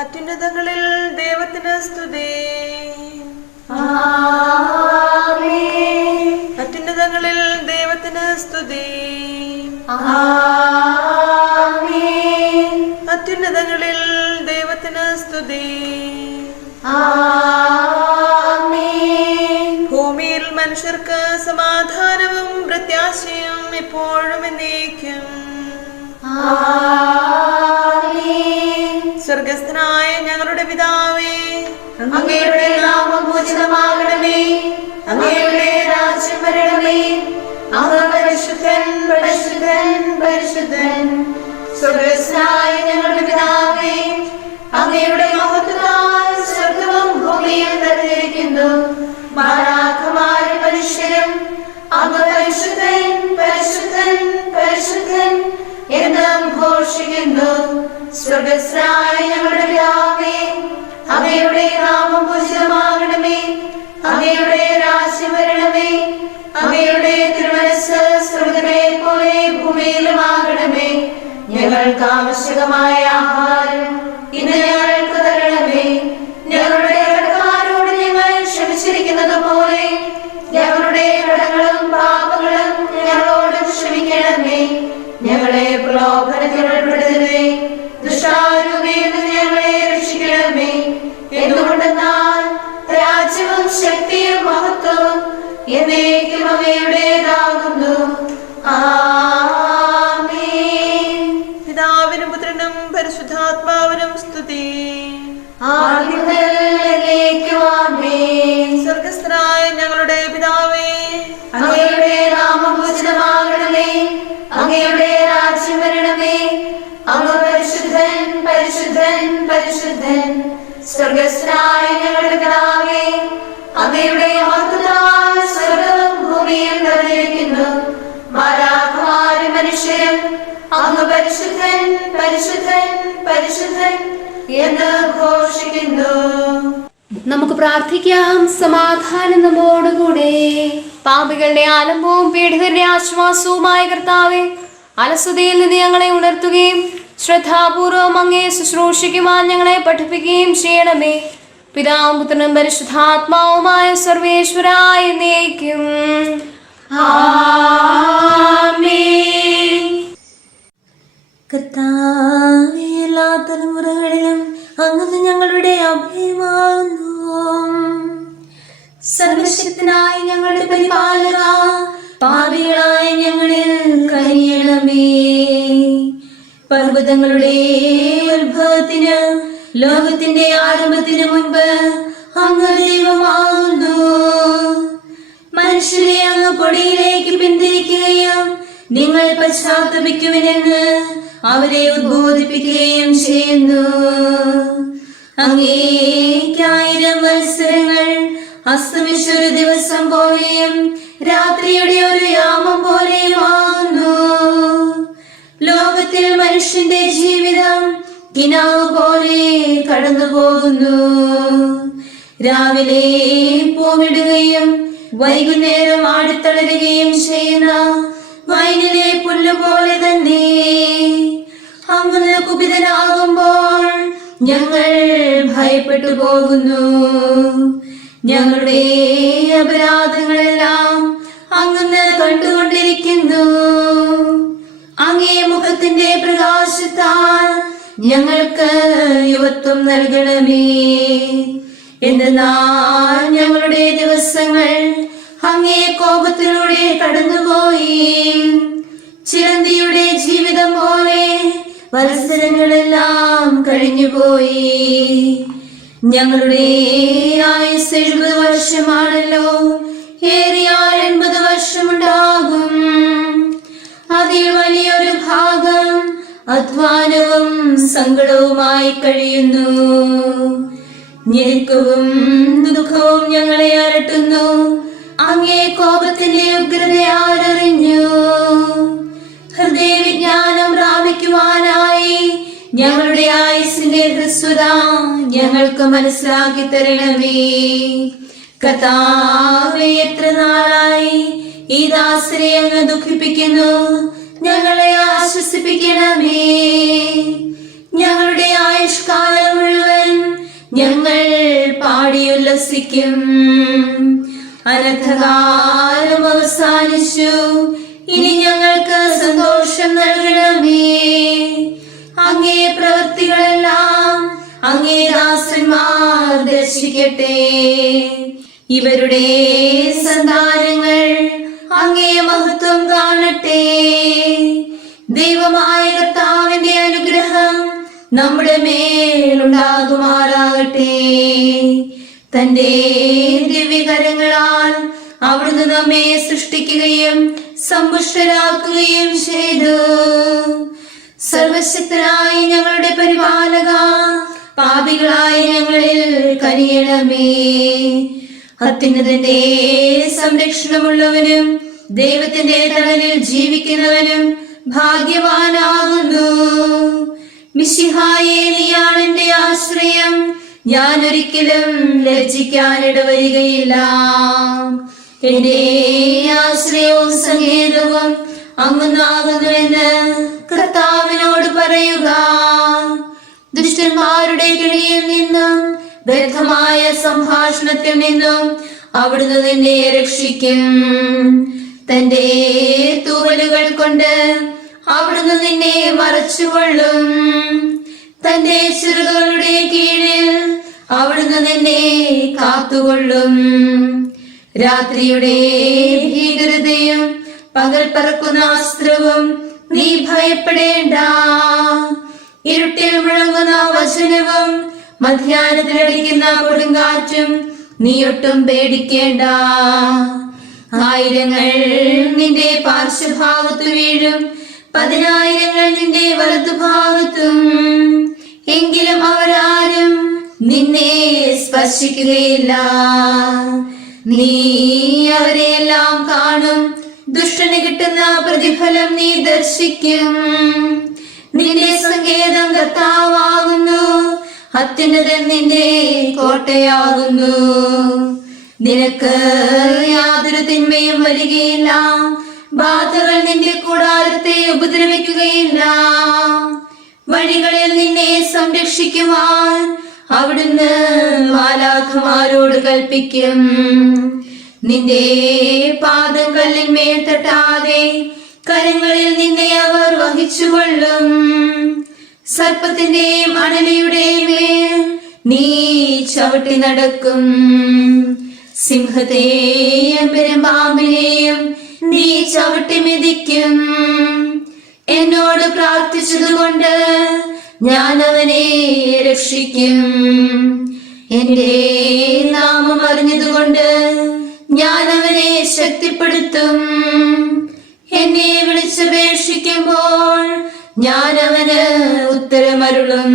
അത്യുന്നതങ്ങളിൽ ദൈവത്തിന് സ്തുതി. അത്യുന്നതങ്ങളിൽ ദൈവത്തിന് സ്തുതി. അത്യുന്നതങ്ങളിൽ ദൈവത്തിന് സ്തുതി. ഭൂമിയിൽ മനുഷ്യർക്ക് സമാധാനവും പ്രത്യാശയും എപ്പോഴും എന്നേക്കും. സ്വർഗസ്ഥനായ ഞങ്ങളുടെ പിതാവേ, അങ്ങയുടെ നാമം പൂജിതമാകണമേ. അങ്ങയുടെ രാജ്യം വരണമേ. അങ്ങ് പരിശുദ്ധൻ, പരിശുദ്ധൻ, പരിശുദ്ധൻ. സ്വർഗസ്ഥനായ ഞങ്ങളുടെ പിതാവേ, അങ്ങയുടെ മഹത്വത്താൽ സ്വർഗവും ഭൂമിയും നിറഞ്ഞിരിക്കുന്നു. മാലാഖമാരും മനുഷ്യരും അങ്ങ് പരിശുദ്ധൻ, പരിശുദ്ധൻ, പരിശുദ്ധൻ എന്ന് ഘോഷിക്കുന്നു. സ്വർഗസ്ഥനായ ഞങ്ങളുടെ പിതാവേ, അങ്ങയുടെ നാമം പൂജിതമാകണമേ. അങ്ങയുടെ രാജ്യം വരണമേ. അങ്ങയുടെ തിരുമനസ്സ് സ്വർഗ്ഗത്തിലെ പോലെ ഭൂമിയിലുമാകണമേ. ഞങ്ങൾക്ക് ആവശ്യകമായ ആഹാരം ഇന്ന് ഞങ്ങൾക്ക് തരണമേ. ഞങ്ങളുടെ കടക്കാരോട് ഞങ്ങൾ ക്ഷമിച്ചിരിക്കുന്നത് പോലെ ഞങ്ങളുടെ കടങ്ങളും പാപങ്ങളും ഞങ്ങളോട് ക്ഷമിക്കണമേ. ഞങ്ങളെ പ്രലോഭനത്തിൽ ഉൾപ്പെടുത്തരുതേ, ദുഷ്ടാരൂപിയിൽ നിന്ന് ഞങ്ങളെ രക്ഷിക്കണമേ. എന്തുകൊണ്ടെന്നാൽ രാജ്യവും ശക്തിയും മഹത്വവും എന്നേക്കും അങ്ങയുടേതാകുന്നു. ആമേൻ. പിതാവിനും പുത്രനും പരിശുദ്ധാത്മാവിനും സ്തുതി. സ്വർഗസ്ഥനായ ഞങ്ങളുടെ പിതാവേ, അങ്ങയുടെ നാമം പൂജിതമാകണമേ. അങ്ങയുടെ രാജ്യം വരണമേ. അങ്ങ് പരിശുദ്ധൻ, പരിശുദ്ധൻ, പരിശുദ്ധൻ. സ്വർഗസ്ഥനായ ഞങ്ങളുടെ പിതാവേ, അങ്ങയുടെ മഹത്വത്താൽ സ്വർഗ്ഗവും ഭൂമിയും നിറഞ്ഞിരിക്കുന്നു. മാലാഖമാരും മനുഷ്യരും അങ്ങ് പരിശുദ്ധൻ, പരിശുദ്ധൻ, പരിശുദ്ധൻ എന്ന് ഘോഷിക്കുന്നു. നമുക്ക് പ്രാർത്ഥിക്കാം. സമാധാനം നമ്മോടുകൂടെ. പാപികളുടെ ആലംബവും പീഡിതരുടെ ആശ്വാസവുമായ കർത്താവേ, അലസതയിൽ നിന്ന് ഞങ്ങളെ ഉണർത്തുകയും ശ്രദ്ധാപൂർവം അങ്ങേ ശുശ്രൂഷിക്കുവാൻ ഞങ്ങളെ പഠിപ്പിക്കുകയും ചെയ്യണമേ. പിതാവും പുത്രനും പരിശുദ്ധാത്മാവുമായ സർവേശ്വരായ എന്നേക്കും. ആമേൻ. കർത്താവേ, എല്ലാ തലമുറകളിലും അങ്ങ് ഞങ്ങളുടെ അഭയമാകുന്നു. സർവശക്തനായ ഞങ്ങളുടെ പരിപാലക, പാപികളായ ഞങ്ങളിൽ കനിയണമേ. പർവ്വതങ്ങളുടെ ഉത്ഭവത്തിന്, ലോകത്തിന്റെ ആരംഭത്തിന് മുൻപ് അങ്ങ് ദൈവമാകുന്നു. മനുഷ്യരെ അങ്ങ് പൊടിയിലേക്ക് പിന്തിരിക്കുകയും നിങ്ങൾ പശ്ചാത്തപിക്കുമെന്ന് അവരെ ഉദ്ബോധിപ്പിക്കുകയും ചെയ്യുന്നു. അങ്ങേക്കായിരം വത്സരങ്ങൾ അസ്തമിച്ചൊരു ദിവസം പോലെയും രാത്രിയുടെ ഒരു യാമം പോലെയുമാകുന്നു. ലോകത്തിൽ മനുഷ്യന്റെ ജീവിതം കിനാവ് പോലെ കടന്നു പോകുന്നു. രാവിലെ പൂവിടുകയും വൈകുന്നേരം ആടിത്തളരുകയും ചെയ്യുന്ന വയലിലെ പുല്ലുപോലെ തന്നെ അങ്ങ് കുപിതനാകുമ്പോൾ ഞങ്ങൾ ഭയപ്പെട്ടു പോകുന്നു. ഞങ്ങളുടെ അപരാധങ്ങളെല്ലാം അങ്ങ് കണ്ടുകൊണ്ടിരിക്കുന്നു. അങ്ങേ മുഖത്തിന്റെ പ്രകാശത്താൽ ഞങ്ങൾക്ക് യുവത്വം നൽകണമേ. എന്നാൽ ഞങ്ങളുടെ ദിവസങ്ങൾ അങ്ങേ കോപത്തിലൂടെ കടന്നുപോയി. ചിലന്തിയുടെ ജീവിതം പോലെ വത്സരങ്ങളെല്ലാം കഴിഞ്ഞുപോയി. ഞങ്ങളുടെ ആയുസ് 70 വർഷമാണല്ലോ. ഏറിയാൽ 80 വർഷമുണ്ടാകും. അതിൽ വലിയൊരു ഭാഗം അധ്വാനവും സങ്കടവുമായി കഴിയുന്നു. ഞെരുക്കവും ദുഃഖവും ഞങ്ങളെ അലട്ടുന്നു. അങ്ങേ കോപത്തിന്റെ ഉഗ്രതയാലറിഞ്ഞു. ഹൃദയവിജ്ഞാനം പ്രാപിക്കുവാനായി ഞങ്ങളുടെ ആയുസിന്റെ ഹ്രസ്വത ഞങ്ങൾക്ക് മനസ്സിലാക്കി തരണമേ. കർത്താവേ, എത്ര നാളായി ഈ ദാസരെ അങ്ങ് ദുഃഖിപ്പിക്കുന്നു. ഞങ്ങളെ ആശ്വസിപ്പിക്കണമേ. ഞങ്ങളുടെ ആയുഷ്കാലം മുഴുവൻ ഞങ്ങൾ പാടിയുല്ലസിക്കും. അനർത്ഥകാലം അവസാനിച്ചു, ഇനി ഞങ്ങൾക്ക് സന്തോഷം നൽകണമേ. അങ്ങേ പ്രവൃത്തികളെല്ലാം അങ്ങേ ദാസന്മാർ ദർശിക്കട്ടെ. ഇവരുടെ സന്താനങ്ങൾ അങ്ങേ മഹത്വം കാണട്ടെ. ദൈവമായ കർത്താവിന്റെ അനുഗ്രഹം നമ്മുടെ മേലുണ്ടാകുമാറാകട്ടെ. തന്റെ ദിവ്യകരങ്ങളാൽ അവിടുന്ന് നമ്മെ സൃഷ്ടിക്കുകയും സമ്പുഷ്ടരാക്കുകയും ചെയ്തു. സർവശക്തനായ ഞങ്ങളുടെ പരിപാലക, പാപികളായ ഞങ്ങളിൽ കനിയണമേ. അത്യുന്നതന്റെ സംരക്ഷണമുള്ളവനും ദൈവത്തിന്റെ തണലിൽ ജീവിക്കുന്നവനും ഭാഗ്യവാനാകുന്നു. മിശിഹായേ, നീയാണ് എന്റെ ആശ്രയം. ഞാൻ ഒരിക്കലും ലജ്ജിക്കാനിടവരികയില്ല. എന്റെ ആശ്രയവും സങ്കേതവും അങ്ങുന്നാകുന്നുവെന്ന് കർത്താവിനോട് പറയുക. ദുഷ്ടന്മാരുടെ കിണിയിൽ നിന്നും വ്യർത്ഥമായ സംഭാഷണത്തിൽ നിന്നും അവിടുന്ന് നിന്നെ രക്ഷിക്കും. തന്റെ തൂവലുകൾ കൊണ്ട് അവിടുന്ന് നിന്നെ മറച്ചുകൊള്ളും. തന്റെ ചിറകുകളുടെ കീഴിൽ അവിടുന്ന് നിന്നെ കാത്തുകൊള്ളും. രാത്രിയുടെ ഭീകരതയും പകൽ പറക്കുന്ന അസ്ത്രവും നീ ഭയപ്പെടേണ്ട. ഇരുട്ടിൽ മുഴങ്ങുന്ന വചനവും മധ്യാഹ്നത്തിലടിക്കുന്ന കൊടുങ്കാറ്റും നീ ഒട്ടും പേടിക്കേണ്ട. ആയിരങ്ങൾ നിന്റെ പാർശ്വഭാഗത്തു വീഴും, 10,000 നിന്റെ വലതുഭാഗത്തും. എങ്കിലും അവരാരും നിന്നെ സ്പർശിക്കുകയില്ല. നീ അവരെയെല്ലാം കാണും. ദുഷ്ടന് കിട്ടുന്ന പ്രതിഫലം നീ ദർശിക്കും. നിന്റെ സങ്കേതം കർത്താവാകുന്നു, അത്യുന്നതൻ നിന്റെ കോട്ടയാകുന്നു. നിനക്ക് യാതൊരു തിന്മയും വരികയില്ല. ബാധകൾ നിന്റെ കൂടാരത്തെ ഉപദ്രവിക്കുകയില്ല. വഴികളിൽ നിന്നെ സംരക്ഷിക്കുവാൻ അവിടുന്ന് മാലാഖമാരോട് കൽപ്പിക്കും. നിന്റെ പാദം കല്ലിന്മേൽ തട്ടാതെ കരങ്ങളിൽ നിന്നെ അവർ വഹിച്ചുകൊള്ളും. സർപ്പത്തിന്റെയും അണലിയുടെയും മേൽ നീ ചവിട്ടി നടക്കും. സിംഹത്തെയും പെരുമ്പാമ്പിനെയും നീ ചവിട്ടി മെതിക്കും. എന്നോട് പ്രാർത്ഥിച്ചതുകൊണ്ട് ഞാൻ അവനെ രക്ഷിക്കും. എന്റെ നാമം അറിഞ്ഞതുകൊണ്ട് ഞാൻ അവനെ ശക്തിപ്പെടുത്തും. എന്നെ വിളിച്ചപേക്ഷിക്കുമ്പോൾ ഞാൻ അവന് ഉത്തരമരുളും.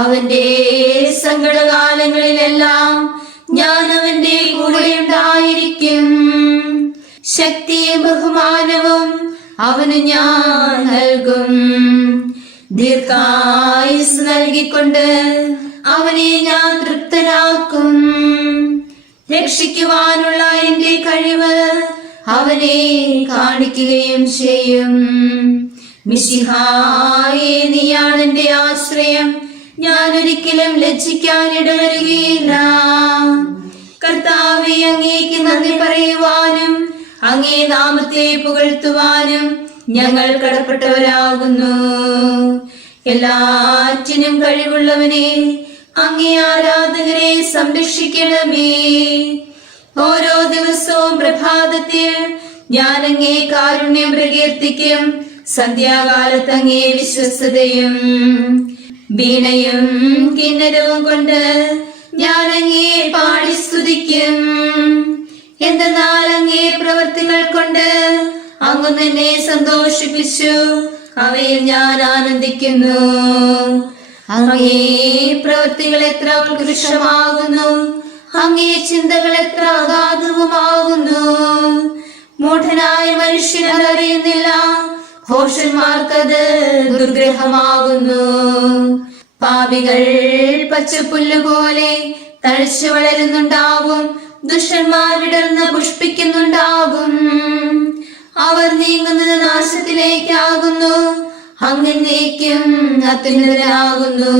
അവന്റെ സങ്കടകാലങ്ങളിലെല്ലാം ഞാൻ അവന്റെ കൂടെ ഉണ്ടായിരിക്കും. ശക്തിയും ബഹുമാനവും അവന് ഞാൻ നൽകും. ദീർഘായുസ് നൽകിക്കൊണ്ട് അവനെ ഞാൻ തൃപ്തനാക്കും. രക്ഷിക്കുവാനുള്ള എന്റെ കഴിവ് അവനെ കാണിക്കുകയും ചെയ്യും. മിശിഹായേ, നീയാണ് എന്റെ ആശ്രയം. ഞാൻ ഒരിക്കലും ലജ്ജിക്കാൻ ഇടവരുകയില്ല. കർത്താവേ, അങ്ങേക്ക് നന്ദി പറയുവാനും അങ്ങേ നാമത്തെ പുകഴ്ത്തുവാനും ഞങ്ങൾ കടപ്പെട്ടവരാകുന്നു. എല്ലാറ്റിനും കഴിവുള്ളവനെ, അങ്ങേ ആരാധകരെ സംരക്ഷിക്കണമേ. ഓരോ ദിവസവും പ്രഭാതത്തിൽ ഞാൻ അങ്ങേ കാരുണ്യം പ്രകീർത്തിക്കും. സന്ധ്യാകാലത്ത് അങ്ങേ വിശ്വസ്തതയും വീണയും കിന്നരവും കൊണ്ട് ഞാൻ അങ്ങേ പാടി സ്തുതിക്കും. എന്തെന്നാൽ അങ്ങേ പ്രവൃത്തികൾ കൊണ്ട് അങ്ങ് എന്നെ സന്തോഷിപ്പിച്ചു. അവയിൽ ഞാൻ ആനന്ദിക്കുന്നു. അങ്ങേ പ്രവൃത്തികൾ എത്ര ഉത്കൃഷ്ടമാകുന്നു. അങ്ങേ ചിന്തകൾ എത്ര അഗാധവുമാകുന്നു. മൂഢനായ മനുഷ്യൻ അതറിയുന്നില്ല. ഭോഷന്മാർക്കത് ദുർഗ്രഹമാകുന്നു. പാപികൾ പച്ചപ്പുല്ലുപോലെ തഴച്ചു വളരുന്നുണ്ടാവും. ദുഷ്ടന്മാർ വിടർന്ന് പുഷ്പിക്കുന്നുണ്ടാവും. അവർ നീങ്ങുന്നത് നാശത്തിലേക്കാകുന്നു. അങ്ങേക്കും അത്യുന്നതനാകുന്നു.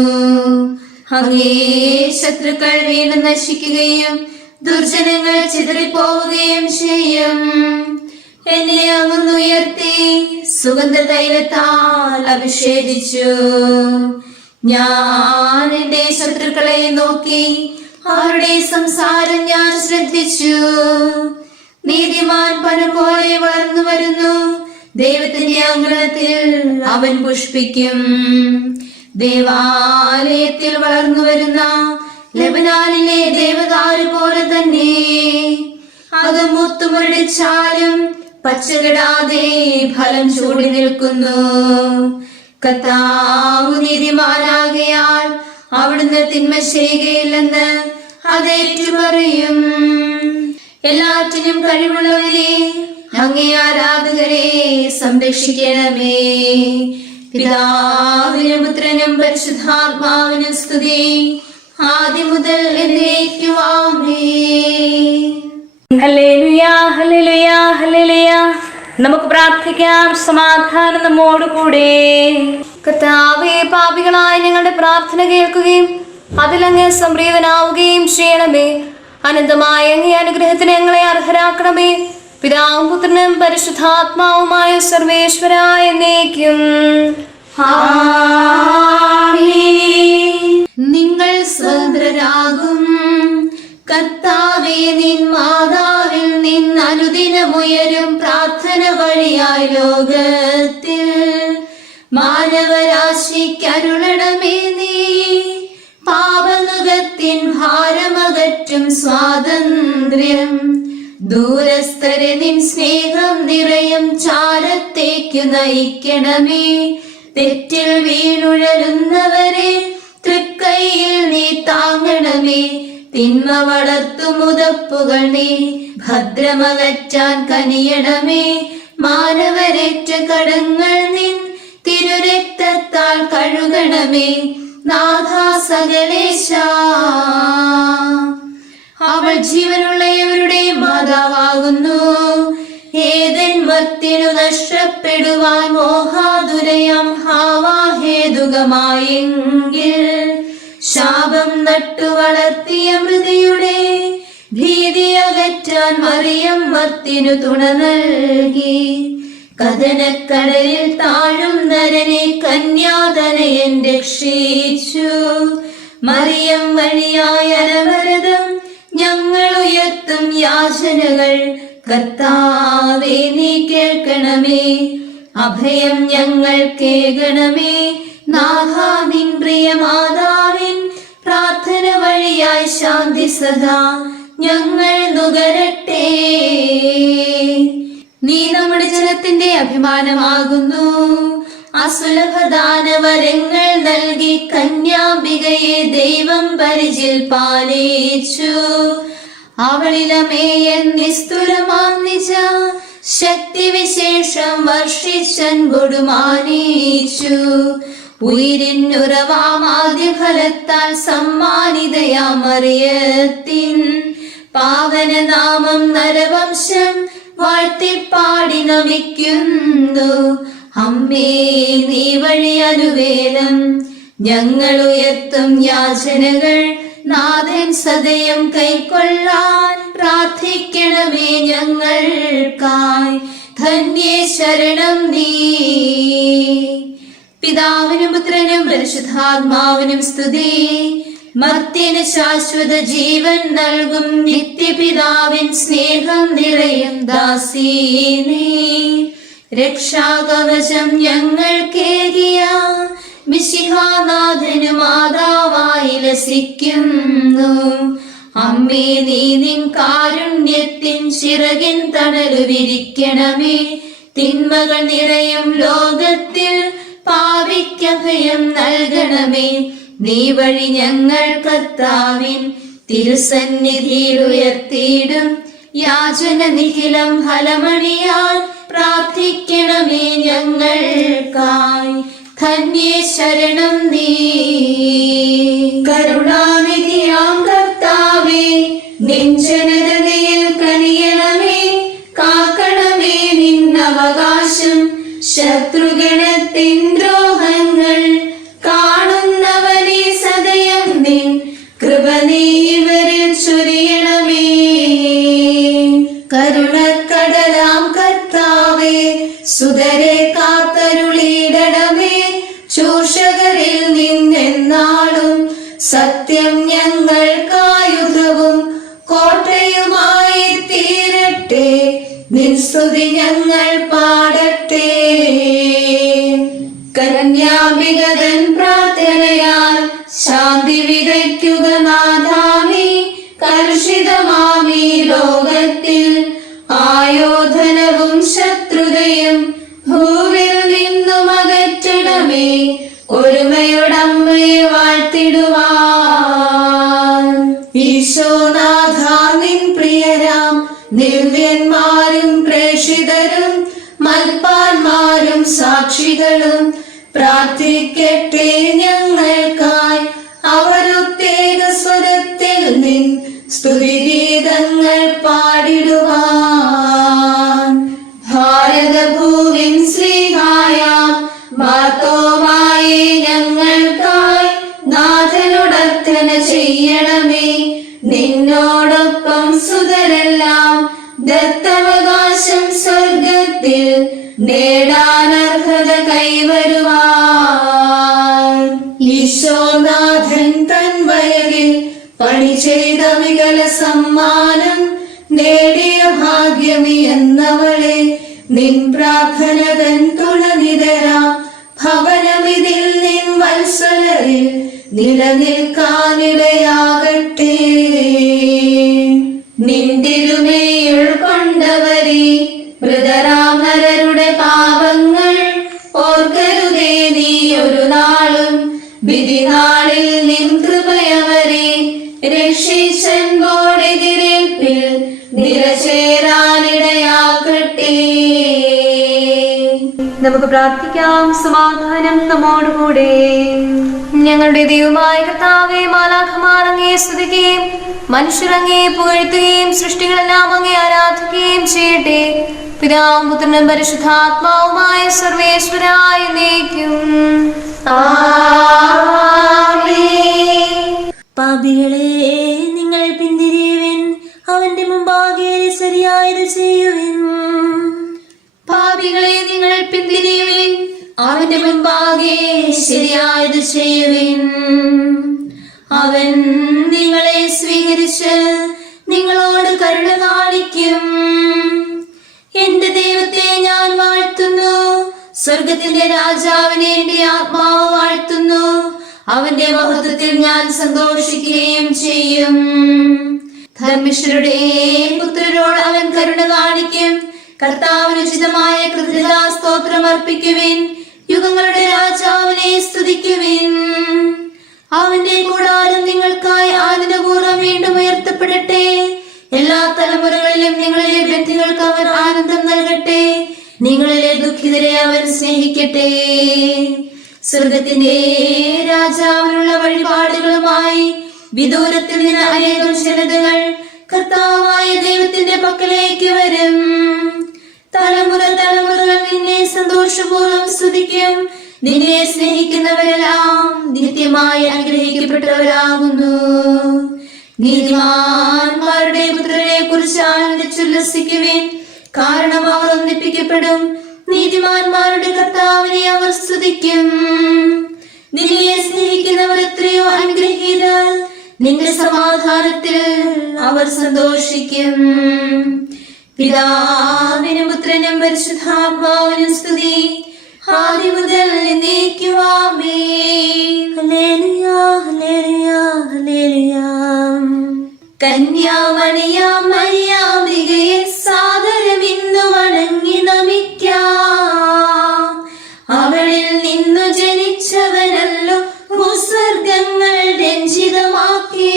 അങ്ങേ ശത്രുക്കൾ വീണ് നശിക്കുകയും ദുർജനങ്ങൾ ചിതറിപ്പോവുകയും ചെയ്യും. എന്നെ അങ്ങ് ഉയർത്തി സുഗന്ധ തൈലത്താൽ അഭിഷേകിച്ചു. ഞാൻ എന്റെ ശത്രുക്കളെ നോക്കി അവരുടെ സംസാരം ഞാൻ ശ്രദ്ധിച്ചു. നീതിമാൻ പന പോലെ വളർന്നു വരുന്നു, ദൈവത്തിന്റെ അങ്കണത്തിൽ അവൻ പുഷ്പിക്കും. ദേവാലയത്തിൽ വളർന്നു വരുന്ന ലെബനാനിലെ ദേവദാരു പോലെ തന്നെ അത് മുത്തുമുരടിച്ചാലും പച്ചകിടാതെ ഫലം ചൂടി നിൽക്കുന്നു. കർത്താവ് നീതിമാനാകയാൽ അവിടുന്ന് തിന്മ ചെയ്യുകയില്ലെന്ന് അത് ഏറ്റുപറയും. എല്ലാറ്റിനും കഴിവുള്ളവരെ, അങ്ങേ ആരാധകരെ സംരക്ഷിക്കണമേ. പിതാവിനും പുത്രനും പരിശുദ്ധാത്മാവിനും സ്തുതി, ആദ്യം മുതൽ എന്നേക്കും ആമേൻ. ഹല്ലേലൂയ, ഹല്ലേലൂയ, ഹല്ലേലൂയ. നമുക്ക് പ്രാർത്ഥിക്കാം. സമാധാനം നമ്മോടുകൂടെ. കർത്താവേ, പാപികളായ ഞങ്ങളുടെ പ്രാർത്ഥന കേൾക്കുകയും അതിലങ്ങ് സംപ്രീതനാവുകയും ചെയ്യണമേ. അനന്തമായ അങ്ങേ അനുഗ്രഹത്തിന് ഞങ്ങളെ അർഹരാക്കണമേ. പിതാവും പുത്രനും പരിശുദ്ധാത്മാവുമായ സർവേശ്വരായ എന്നേക്കും ആമേൻ. നിങ്ങൾ സ്വതന്ത്രരാകും. കർത്താവേ, നിൻ മാതാവിൽ നിന്ന് അനുദിനമുയരും പ്രാർത്ഥന വഴിയായി ലോകത്തിൽ മാനവരാശിക്കരുളണമേ. നീ പാപനുകത്തിൻ ഭാരമകറ്റും സ്വാതന്ത്ര്യം, ദൂരസ്ഥരെ നിൻ സ്നേഹം നിറയും ചാരത്തേക്കു നയിക്കണമേ. തെറ്റിൽ വീണുഴലുന്നവരെ തൃക്കൈയിൽ നീ താങ്ങണമേ. തിന്മ വളർത്തുമുതപ്പുകൾ നീ ഭദ്രമകറ്റാൻ കനിയണമേ. മാനവരേറ്റ കടങ്ങൾ നിൻ തിരുരക്തത്താൽ കഴുകണമേ. നാഥാ സകലേശ, അവൾ ജീവനുള്ളവരുടെ മാതാവാകുന്നു. ഏതൻ മത്തിനു നഷ്ടപ്പെടുവാൻ മോഹാതുരയം ഹാവാഹേതുകമായെങ്കിൽ ശാപം നട്ടു വളർത്തിയ മൃതിയുടെ ഭീതി അകറ്റാൻ മറിയം മത്തിനു തുണ നൽകി. കഥനക്കടലിൽ താഴും നരനെ കന്യാതനയൻ രക്ഷിച്ചു. മറിയം വഴിയായ അനവരതം ഞങ്ങൾ ഉയർത്തും യാചനകൾ കർത്താവേ നീ കേൾക്കണമേ. അഭയം ഞങ്ങൾ കേൾക്കണമേ. നാഥാ, നിൻ പ്രിയ മാതാവിൻ പ്രാർത്ഥന വഴിയായി ശാന്തി സദാ ഞങ്ങൾ നുകരട്ടെ. നീ നമ്മുടെ ജനത്തിന്റെ അഭിമാനമാകുന്നു. അസുലഭദാനവരങ്ങൾ നൽകി കന്യാംബികയെ ദൈവം പരിചിൽ പാലിച്ചു. അവളിലമേയൻ നിസ്തുലമാം നിജ ശക്തിവിശേഷം വർഷിച്ചൻ കൊടുമാനിച്ചു. ഉയിരിനുറവാമാദ്യ ഫലത്താൽ സമ്മാനിതയാം മറിയത്തിൻ പാവനനാമം നരവംശം വാഴ്ത്തിപ്പാടി നമിക്കുന്നു. അമ്മേ, നീ വഴി അനുവേലം ഞങ്ങൾ ഉയർത്തും യാചനകൾ നാഥൻ സദയം കൈക്കൊള്ളാൻ പ്രാർത്ഥിക്കണമേ ഞങ്ങൾക്കായി. ധന്യേ ശരണം നീ. പിതാവിനും പുത്രനും പരിശുദ്ധാത്മാവിനും സ്തുതി. മർത്യന് ശാശ്വത ജീവൻ നൽകും നിത്യപിതാവിൻ സ്നേഹം നിറയും ദാസീനേ. രക്ഷാകവചം ഞങ്ങൾക്കേകിയ മിശിഹാനാഥന് മാതാവായി ലസിക്കുന്നു. അമ്മേ, നീ നിൻ കാരുണ്യത്തിൻ ചിറകിൻ തണലു വിരിക്കണമേ. തിന്മകൾ നിറയും ലോകത്തിൽ പാപിക്കഭയം നൽകണമേ. നീ വഴി ഞങ്ങൾ കർത്താവിൻ തിരുസന്നിധിയിൽ ഉയർത്തിയിടും യാചന നിഖിലം ഫലമണിയാൻ പ്രാർത്ഥിക്കണമേ ഞങ്ങൾക്കായി. ധന്യേ ശരണം നീ. കരുണാനിധിയാം കർത്താവേ, നിൻ ജനതയിൽ കനിയണമേ. കാക്കണമേ നിന്നവകാശം. ശത്രുഗണത്തിൻ ദ്രോഹങ്ങൾ കാണുന്നവനെ സദയം സത്യം ഞങ്ങൾക്കായുധവും കോട്ടയുമായി തീരട്ടെ. നിൻ സ്തുതി ഞങ്ങൾ പാടട്ടെ. കന്യാംബികതൻ പ്രാർത്ഥനയാൽ ശാന്തി വിതയ്ക്കുക നാഥാമി. കലുഷിതമാമീ ലോകത്തിൽ ആയോധനവും ശത്രുതയും ഭൂവിൽ നിന്നും അകറ്റണമേ. ഒരുമയോടമ്മയെ വാഴ്ത്തിടുവാൻ ഈശോനാഥ നിൻ പ്രിയരാം ദിവ്യന്മാരും പ്രേഷിതരും മൽപ്പാന്മാരും സാക്ഷികളും പ്രാർത്ഥിക്കട്ടെ ഞങ്ങൾക്കായി. അവരുത്തേക സ്വരത്തിൽ നിൻ സ്തുതിഗീതങ്ങൾ പാടിടുവാൻ. ഭാരതഭൂവിൻ ശ്രീഹായാം മാർത്തോമായി ഞങ്ങൾക്കായി നാഥനോടർത്ഥന ചെയ്യണമേ. നിന്നോടൊപ്പം സുതരെല്ലാം ദത്തവകാശം സ്വർഗത്തിൽ നേടാനർഹത കൈവരുവാൻ. ഈശോനാഥൻ തൻ വയലിൽ പണി ചെയ്ത വികല സമ്മാനം നേടിയ ഭാഗ്യമി എന്നവളെ നിൻ പ്രാർത്ഥന തൻ തുണനിതരാം ഭവനമിതിൽ നിൻ വത്സലരിൽ നിലനിൽക്കാനിടയാകട്ടെ. നിന്തിരുമേയുൾ കൊണ്ടവരെ മൃതരാം നരരുടെ പാപങ്ങൾ ഓർക്കരുതേ നീ ഒരു നാളും. വിധിനാളിൽ നിൻ കൃപയവരെ രക്ഷിച്ചൻപോടെതിരേൽപ്പിൽ നിരചേരാനിടയാക്കട്ടെ. നമുക്ക് പ്രാർത്ഥിക്കാം. സമാധാനം നമ്മോടുകൂടെ. ഞങ്ങളുടെ ദൈവമായ കർത്താവേ, മാലാഖമാർ അങ്ങയെ സ്തുതിക്കുകയും മനുഷ്യർ അങ്ങയെ പുകഴ്ത്തുകയും സൃഷ്ടികളെല്ലാം അങ്ങയെ ആരാധിക്കുകയും ചെയ്യട്ടെ. പിതാവും പുത്രനും പരിശുദ്ധാത്മാവുമായ സർവേശ്വരായ എന്നേക്കും ആമേൻ. പാപികളെ നിങ്ങൾ പിന്തിരിയുവിൻ, അവന്റെ മുമ്പാകെ ശരിയായത് ചെയ്യുവിൻ. പാപികളെ നിങ്ങൾ പിന്തിരിയുവിൻ, അവന്റെ മുൻപാകെ ശരിയായത് ചെയ്യുവിൻ. അവൻ നിങ്ങളെ സ്വീകരിച്ച് നിങ്ങളോട് കരുണ കാണിക്കും. എന്റെ ദൈവത്തെ ഞാൻ വാഴ്ത്തുന്നു, സ്വർഗത്തിന്റെ രാജാവിനെ എന്റെ ആത്മാവ് വാഴ്ത്തുന്നു. അവന്റെ മഹത്വത്തിൽ ഞാൻ സന്തോഷിക്കുകയും ചെയ്യും. ധർമ്മിഷ്ഠരുടെ പുത്രരോട് അവൻ കരുണ കാണിക്കും. കർത്താവിന് ഉചിതമായ കൃതജ്ഞതാ സ്തോത്രം അർപ്പിക്കുവിൻ. യുഗങ്ങളുടെ രാജാവിനെ സ്തുതിക്കുവിൻ. അവന്റെ കൂടാരം നിങ്ങൾക്കായി ആനന്ദപൂർവ്വം വീണ്ടും ഉയർത്തപ്പെടട്ടെ. എല്ലാ തലമുറകളിലും നിങ്ങളിലെ ബന്ധികൾക്ക് അവൻ ആനന്ദം നൽകട്ടെ. നിങ്ങളിലെ ദുഃഖിതരെ അവൻ സ്നേഹിക്കട്ടെ. സ്വർഗത്തിന്റെ രാജാവിനുള്ള വഴിപാടുകളുമായി വിദൂരത്തിൽ നിന്ന് അനേകം ജനതകൾ കർത്താവായ ദൈവത്തിന്റെ പക്കലേക്ക് വരും. തലമുറ തലമുറകൾ നിന്നെ സന്തോഷപൂർവ്വം സ്തുതിക്കും. നിന്നെ സ്നേഹിക്കുന്നവരെല്ലാം നിത്യമായി അനുഗ്രഹിക്കപ്പെട്ടവരാകുന്നു. നീതിമാന്മാരുടെ പുത്രരെ കുറിച്ച് ആനന്ദിച്ചുല്ലസിക്കുവിൻ, കാരണം അവർ ഒന്നിപ്പിക്കപ്പെടും. നീതിമാന്മാരുടെ കർത്താവിനെ അവർ സ്തുതിക്കും. നിന്നെ സ്നേഹിക്കുന്നവർ എത്രയോ അനുഗ്രഹീതർ, നിന്റെ സമാധാനത്തിൽ അവർ സന്തോഷിക്കും. പിതാവിനും പുത്രനും പരിശുദ്ധാത്മാവിനും സ്തുതി, ആദി മുതൽ എന്നേക്കും ആമേൻ. ഹല്ലേലൂയ, ഹല്ലേലൂയ, ഹല്ലേലൂയ. കന്യാമണിയാം മരിയാമ്പികയെ സാദരമിന്നു വണങ്ങി നമിക്കാം. അവളിൽ നിന്നു ജനിച്ചവനല്ലോ ഭൂസ്വർഗങ്ങൾ രഞ്ജിതമാക്കി.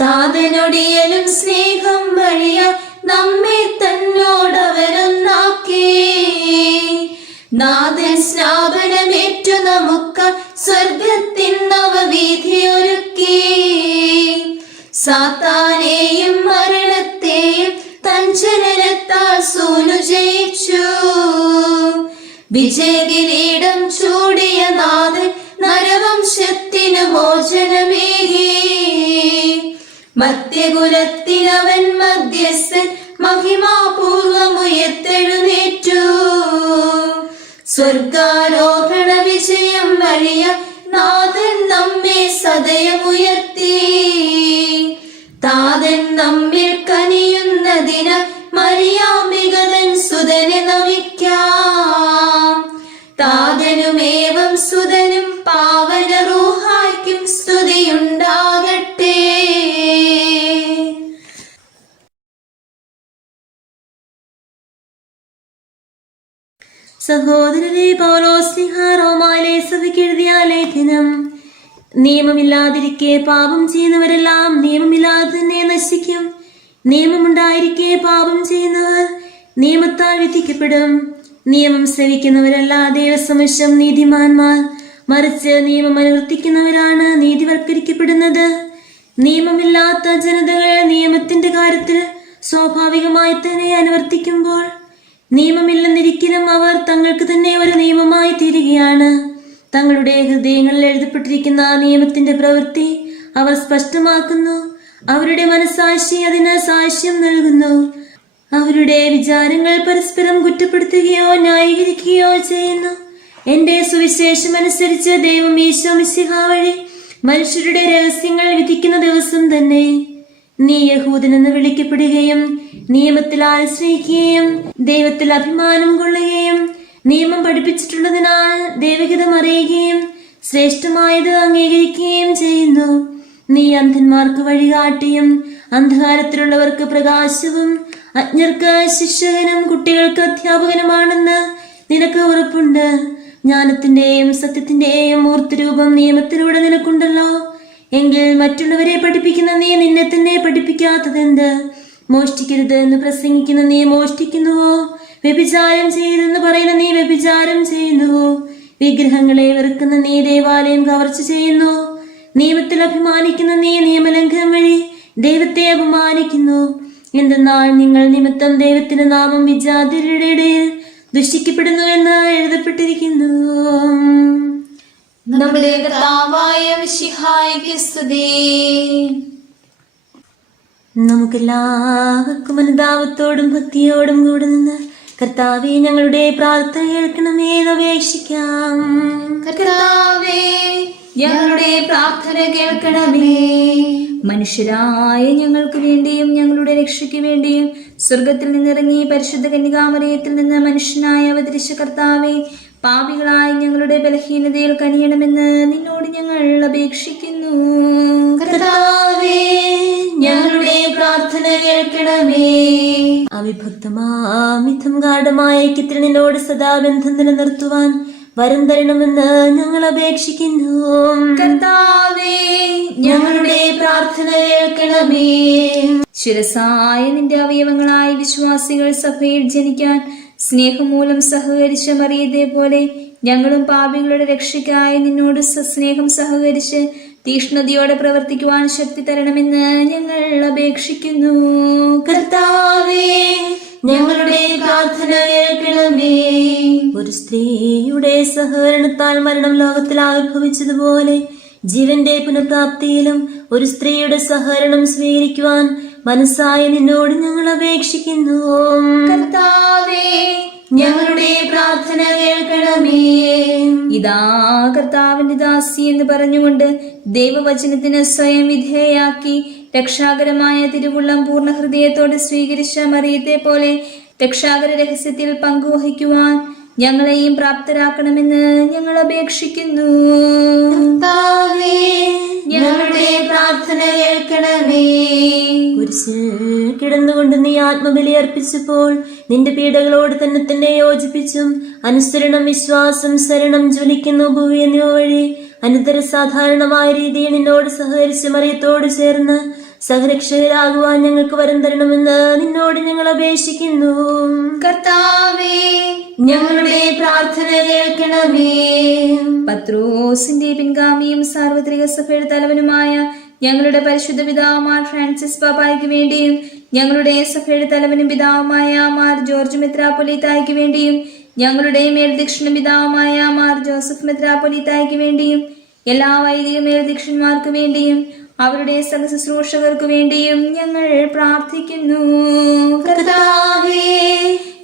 താതനൊടിയലും സ്നേഹം വഴിയ നമ്മെ തന്നോടവരൊന്നാക്കി. നാഥൻ സ്നാപനമേറ്റു നമുക്ക് സ്വർഗത്തിൻ നവവീഥിയൊരുക്കി. സാത്താനെയും മരണത്തെയും തൻ ജനനത്താൽ സൂനു ജയിച്ചു. വിജയകിരീടം ചൂടിയ നാഥൻ നരവംശത്തിനു മോചനമേകി. മധ്യകുലത്തിനവൻ മധ്യസ്ഥൻ മഹിമാപൂർവമുയർത്തെഴുന്നേറ്റു. സ്വർഗാരോഹണ വിജയം വഴിയ നാഥൻ നമ്മെ ഹൃദയമുയർത്തി. താതൻ നമ്മിൽ കനിയുന്നതിന് മറിയാമ്പികതൻ സുതനെ നമിക്കാം. താതനുമേവം സുതനും പാവന റൂഹായ്ക്കും സ്തുതിയുണ്ടാകട്ടെ. സഹോദരരെ, പൗലോസ്ലീഹ റോമായിലെ സഭയ്ക്ക് എഴുതിയ ലേഖനം. നിയമമില്ലാതിരിക്കെ പാപം ചെയ്യുന്നവരെല്ലാം നിയമമില്ലാതെ തന്നെ നശിക്കും. നിയമമുണ്ടായിരിക്കെ പാപം ചെയ്യുന്നവർ നിയമത്താൽ വിധിക്കപ്പെടും. നിയമം സേവിക്കുന്നവരല്ല ദൈവസമക്ഷം നീതിമാന്മാർ, മറിച്ച് നിയമം അനുവർത്തിക്കുന്നവരാണ് നീതിവൽക്കരിക്കപ്പെടുന്നത്. നിയമമില്ലാത്ത ജനതകൾ നിയമത്തിന്റെ കാര്യത്തിൽ സ്വാഭാവികമായി തന്നെ അനുവർത്തിക്കുമ്പോൾ നിയമമില്ലെന്നിരിക്കലും അവർ തങ്ങൾക്ക് തന്നെ ഒരു നിയമമായി തീരുകയാണ്. തങ്ങളുടെ ഹൃദയങ്ങളിൽ എഴുതപ്പെട്ടിരിക്കുന്ന നിയമത്തിന്റെ പ്രവൃത്തി അവർ സ്പഷ്ടമാക്കുന്നു. അവരുടെ മനസ്സാക്ഷി അതിന് സാക്ഷ്യം നൽകുന്നു. അവരുടെ വിചാരങ്ങൾ പരസ്പരം കുറ്റപ്പെടുത്തുകയോ ന്യായീകരിക്കുകയോ ചെയ്യുന്നു. എന്റെ സുവിശേഷം അനുസരിച്ച് ദൈവം ഈശോ മിശിഹ വഴി മനുഷ്യരുടെ രഹസ്യങ്ങൾ വിധിക്കുന്ന ദിവസം തന്നെ നീ യഹൂദനെന്ന് വിളിക്കപ്പെടുകയും നിയമത്തിൽ ആശ്രയിക്കുകയും ദൈവത്തിൽ അഭിമാനം കൊള്ളുകയും നിയമം പഠിപ്പിച്ചിട്ടുള്ളതിനാൽ ദൈവഹിതം അറിയുകയും ശ്രേഷ്ഠമായത് അംഗീകരിക്കുകയും ചെയ്യുന്നു. നീ അന്ധന്മാർക്ക് വഴികാട്ടിയും അന്ധകാരത്തിലുള്ളവർക്ക് പ്രകാശവും അജ്ഞർക്ക് ശിക്ഷകനും കുട്ടികൾക്ക് അധ്യാപകനുമാണെന്ന് നിനക്ക് ഉറപ്പുണ്ട്. ജ്ഞാനത്തിന്റെയും സത്യത്തിന്റെയും മൂർത്തിരൂപം നിയമത്തിലൂടെ നിനക്കുണ്ടല്ലോ. എങ്കിൽ മറ്റുള്ളവരെ പഠിപ്പിക്കുന്ന നീ നിന്നെ തന്നെ പഠിപ്പിക്കാത്തതെന്ത്? മോഷ്ടിക്കരുത് എന്ന് പ്രസംഗിക്കുന്ന നീ മോഷ്ടിക്കുന്നുവോ? വ്യഭിചാരം ചെയ്യരുതെന്ന് പറയുന്ന നീ വ്യഭിചാരം ചെയ്യുന്നുവോ? വിഗ്രഹങ്ങളെ വെറുക്കുന്ന നീ ദേവാലയം കവർച്ച ചെയ്യുന്നു. നിയമത്തിൽ അഭിമാനിക്കുന്ന നീ നിയമലംഘനം വഴി ദൈവത്തെ അപമാനിക്കുന്നു. എന്തെന്നാൽ നിങ്ങൾ നിമിത്തം ദൈവത്തിന്റെ നാമം വിജാതിരുടെ ഇടയിൽ ദുഷിക്കപ്പെടുന്നു എന്ന് എഴുതപ്പെട്ടിരിക്കുന്നു. നമ്മുടെ കർത്താവായ മിശിഹായ്ക്ക് സ്തുതി. നമുക്കെല്ലാവർക്കും അനുതാപത്തോടും ഭക്തിയോടും കൂടെ നിന്ന് കർത്താവേ ഞങ്ങളുടെ പ്രാർത്ഥന കേൾക്കണമേ എന്ന് അപേക്ഷിക്കാം. കർത്താവേ, ഞങ്ങളുടെ പ്രാർത്ഥന കേൾക്കണമേ. മനുഷ്യരായ ഞങ്ങൾക്ക് വേണ്ടിയും ഞങ്ങളുടെ രക്ഷയ്ക്ക് വേണ്ടിയും സ്വർഗത്തിൽ നിന്നിറങ്ങി പരിശുദ്ധ കന്യകാമറിയത്തിൽ നിന്ന് മനുഷ്യനായി അവതരിച്ച കർത്താവേ, പാപികളായി ഞങ്ങളുടെ ബലഹീനതയിൽ കനിയണമെന്ന് നിന്നോട് ഞങ്ങൾ അപേക്ഷിക്കുന്നു. കർത്താവേ, ഞങ്ങളുടെ പ്രാർത്ഥന കേൾക്കണമേ. അവിഭക്തമാമിഥം ഗാഢമായ ഐക്യത്തിൽ നിന്നോട് സദാ ബന്ധം നിലനിർത്തുവാൻ വരം തരണമെന്ന് ഞങ്ങൾ അപേക്ഷിക്കുന്നു. കർത്താവേ, ഞങ്ങളുടെ പ്രാർത്ഥന കേൾക്കണമേ. ശിരസായ നിന്റെ അവയവങ്ങളായ വിശ്വാസികൾ സഭയിൽ ജനിക്കാൻ സ്നേഹം മൂലം സഹകരിച്ച മറിയത്തെ പോലെ ഞങ്ങളും പാപികളുടെ രക്ഷയ്ക്കായി നിന്നോട് സ്നേഹം സഹകരിച്ച് തീഷ്ണതയോടെ പ്രവർത്തിക്കുവാൻ ശക്തി തരണമെന്ന് ഞങ്ങൾ അപേക്ഷിക്കുന്നു. കർത്താവേ, ഞങ്ങളുടെ പ്രാർത്ഥന കേൾക്കണമേ. ഒരു സ്ത്രീയുടെ സഹകരണത്താൽ മരണം ലോകത്തിൽ ആവിർഭവിച്ചതുപോലെ ജീവന്റെ പുനഃപ്രാപ്തിയിലും ഒരു സ്ത്രീയുടെ സഹകരണം സ്വീകരിക്കുവാൻ മനസ്സായ നിന്നോട് ഞങ്ങൾ അപേക്ഷിക്കുന്നു. കർത്താവേ, ഞങ്ങളുടെ പ്രാർത്ഥന കേൾക്കണമേ. ഇതാ കർത്താവിന്റെ ദാസി എന്ന് പറഞ്ഞുകൊണ്ട് ദൈവവചനത്തിന് സ്വയം വിധേയാക്കി രക്ഷാകരമായ തിരുവുള്ളം പൂർണ്ണ ഹൃദയത്തോടെ സ്വീകരിച്ച മറിയത്തെ പോലെ രക്ഷാകര രഹസ്യത്തിൽ പങ്കുവഹിക്കുവാൻ ഞങ്ങളെയും പ്രാപ്തരാക്കണമെന്ന് ഞങ്ങൾ അപേക്ഷിക്കുന്നു. കർത്താവേ, ഞങ്ങളുടെ പ്രാർത്ഥന കേൾക്കണമേ. കുരിശിൽ കിടന്നുകൊണ്ട് നീ ആത്മബലി അർപ്പിച്ചപ്പോൾ നിന്റെ പീഡകളോട് തന്നെ യോജിപ്പിച്ചും അനുസരണം, വിശ്വാസം, ശരണം, ജ്വലിക്കുന്ന ഉപവി എന്നിവ വഴി അനുതര സാധാരണമായ രീതിയിൽ നിന്നോട് സഹകരിച്ച് മറിയത്തോട് ചേർന്ന് സഹരക്ഷകരാകുവാൻ ഞങ്ങൾക്ക് വരം തരണമെന്ന് നിന്നോട് ഞങ്ങൾ അപേക്ഷിക്കുന്നു. കർത്താവേ, ഞങ്ങളുടെ പ്രാർത്ഥന കേൾക്കണമേ. പത്രോസിന്റെ പിൻഗാമിയും സാർവത്രിക സഭയുടെ തലവനുമായ ഞങ്ങളുടെ പരിശുദ്ധ പിതാവുമാർ ഫ്രാൻസിസ് പാപ്പായ്ക്ക് വേണ്ടിയും ഞങ്ങളുടെ സഭയുടെ തലവനും പിതാവുമായ മാർ ജോർജ് മെത്രാപ്പൊലീത്തായ്ക്ക് വേണ്ടിയും ഞങ്ങളുടെ മേൽദീക്ഷണ പിതാവുമായ മാർ ജോസഫ് മെത്രാപ്പൊലീത്തായ്ക്ക് വേണ്ടിയും എല്ലാ വൈദിക മേൽദീക്ഷന്മാർക്ക് വേണ്ടിയും അവരുടെ സഹശുശ്രൂഷകർക്ക് വേണ്ടിയും ഞങ്ങൾ പ്രാർത്ഥിക്കുന്നു. കർത്താവേ,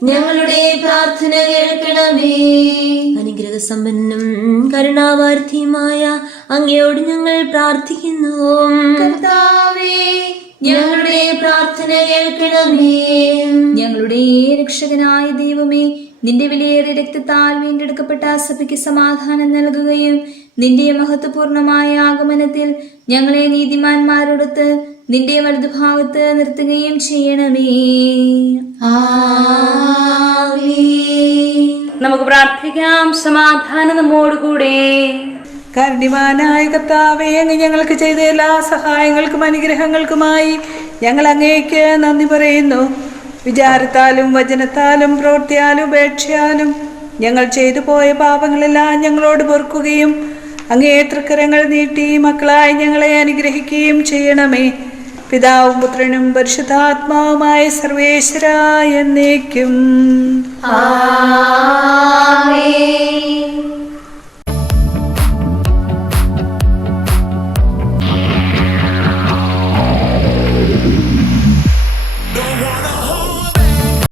ഞങ്ങളുടെ പ്രാർത്ഥന കേൾക്കണമേ. അനുഗ്രഹസമ്പന്നം കരുണാവാർത്തിയുമായ അങ്ങയോട് ഞങ്ങൾ പ്രാർത്ഥിക്കുന്നു. കർത്താവേ, ഞങ്ങളുടെ പ്രാർത്ഥന കേൾക്കണമേ. ഞങ്ങളുടെ രക്ഷകനായ ദൈവമേ, നിന്റെ വിലയേറിയ രക്തത്താൽ വീണ്ടെടുക്കപ്പെട്ട സഭയ്ക്ക് സമാധാനം നൽകുകയും നിന്റെ മഹത്വപൂർണമായ ആഗമനത്തിൽ ഞങ്ങളെ നീതിമാന്മാരോടൊത്ത് നിന്റെ വലതുഭാഗത്ത് നിർത്തുകയും ചെയ്യണമേ. ആമേൻ. നമുക്ക് പ്രാർത്ഥിക്കാം. സമാധാനം നമ്മോടുകൂടെ. കാരുണ്യവാനായ കർത്താവേ, അങ്ങ് ഞങ്ങൾക്ക് ചെയ്ത എല്ലാ സഹായങ്ങൾക്കും അനുഗ്രഹങ്ങൾക്കുമായി ഞങ്ങൾ അങ്ങേക്ക് നന്ദി പറയുന്നു. വിചാരത്താലും വചനത്താലും പ്രവൃത്തിയാലും ഉപേക്ഷയാലും ഞങ്ങൾ ചെയ്തു പോയ പാപങ്ങളെല്ലാം ഞങ്ങളോട് പൊറുക്കുകയും അങ്ങേ തൃക്കരങ്ങൾ നീട്ടി മക്കളായി ഞങ്ങളെ അനുഗ്രഹിക്കുകയും ചെയ്യണമേ. പിതാവും പുത്രനും പരിശുദ്ധാത്മാവുമായ സർവേശ്വരായ എന്നേക്കും. ആമേൻ.